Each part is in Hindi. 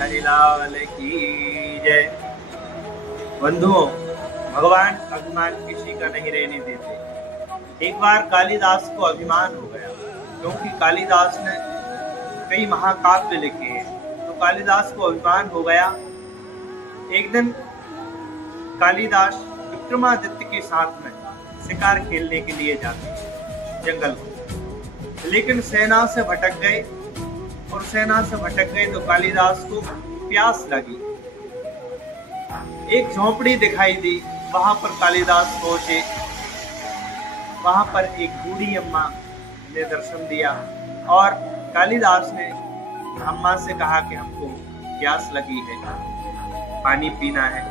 हरि लाल की जय। बंधुओं, भगवान अभिमान किसी का नहीं रहने देते। एक बार कालिदास को अभिमान हो गया, क्योंकि कालिदास ने कई महाकाव्य लिखे हैं, तो कालिदास को अभिमान हो गया। एक दिन कालिदास विक्रमादित्य के साथ में शिकार खेलने के लिए जाते हैं जंगल में, लेकिन सेना से भटक गए तो कालिदास को प्यास लगी। एक झोपड़ी दिखाई दी, वहां पर कालिदास पहुंचे। वहां पर एक बूढ़ी अम्मा ने दर्शन दिया और कालिदास ने अम्मा से कहा कि हमको प्यास लगी है, पानी पीना है।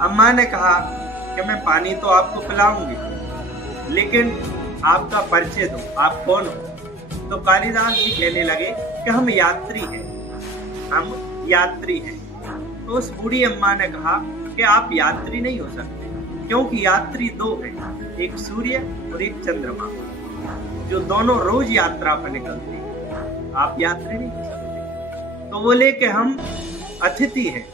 अम्मा ने कहा कि मैं पानी तो आपको पिलाऊंगी, लेकिन आपका परिचय दो, आप कौन हो? तो कालिदास जी कहने लगे कि हम यात्री हैं। तो उस बूढ़ी अम्मा ने कहा कि आप यात्री नहीं हो सकते, क्योंकि यात्री दो हैं, एक सूर्य और एक चंद्रमा, जो दोनों रोज यात्रा पर निकलते हैं। आप यात्री नहीं हो सकते। तो बोले कि हम अतिथि हैं।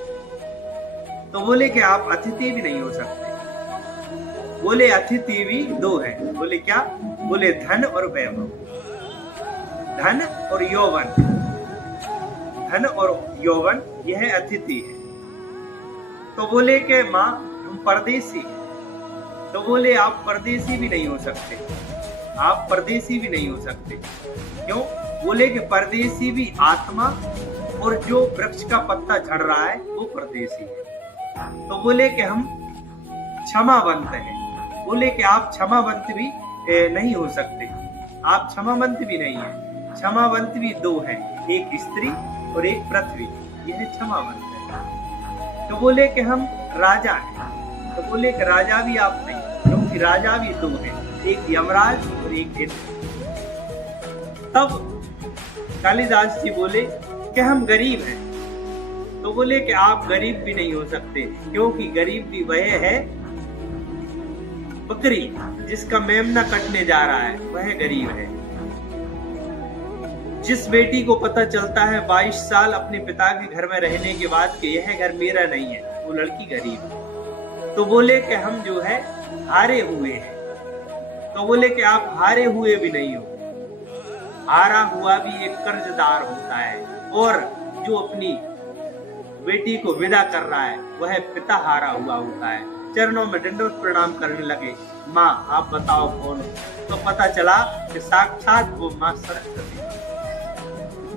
तो बोले कि आप अतिथि भी नहीं हो सकते। बोले अतिथि भी दो हैं। बोले क्या? बोले धन और वैभव, धन और यौवन, यह अतिथि है। तो बोले कि माँ हम परदेसी हैं। तो बोले आप परदेसी भी नहीं हो सकते, आप परदेसी भी नहीं हो सकते। क्यों? बोले कि परदेसी भी आत्मा, और जो वृक्ष का पत्ता झड़ रहा है वो परदेसी है। तो बोले कि हम क्षमावंत हैं। बोले कि आप क्षमावंत भी नहीं हो सकते, आप क्षमावंत भी नहीं है। क्षमावंत भी दो हैं, एक स्त्री और एक पृथ्वी, यह क्षमावंत है। तो बोले कि हम राजा हैं। तो बोले कि राजा भी आप नहीं, क्योंकि राजा भी दो हैं, एक यमराज और एक इंद्र। तब कालिदास जी बोले कि हम गरीब हैं। तो बोले कि आप गरीब भी नहीं हो सकते, क्योंकि गरीब भी वह है, बकरी जिसका मेमना कटने जा रहा है वह गरीब है। जिस बेटी को पता चलता है 22 साल अपने पिता के घर में रहने के बाद कि यह घर मेरा नहीं है, वो लड़की गरीब है। तो बोले कि हम जो है हारे हुए हैं। तो बोले कि आप हारे हुए भी नहीं हो, हारा हुआ भी एक कर्जदार होता है, और जो अपनी बेटी को विदा कर रहा है वह पिता हारा हुआ होता है। चरणों में दंडवत प्रणाम करने लगे। माँ आप बताओ कौन? तो पता चला कि साक्षात वो माँ सरस्वती।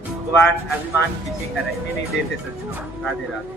भगवान अभिमान किसी का रहने नहीं देते। सज्जनों, राधे राधे।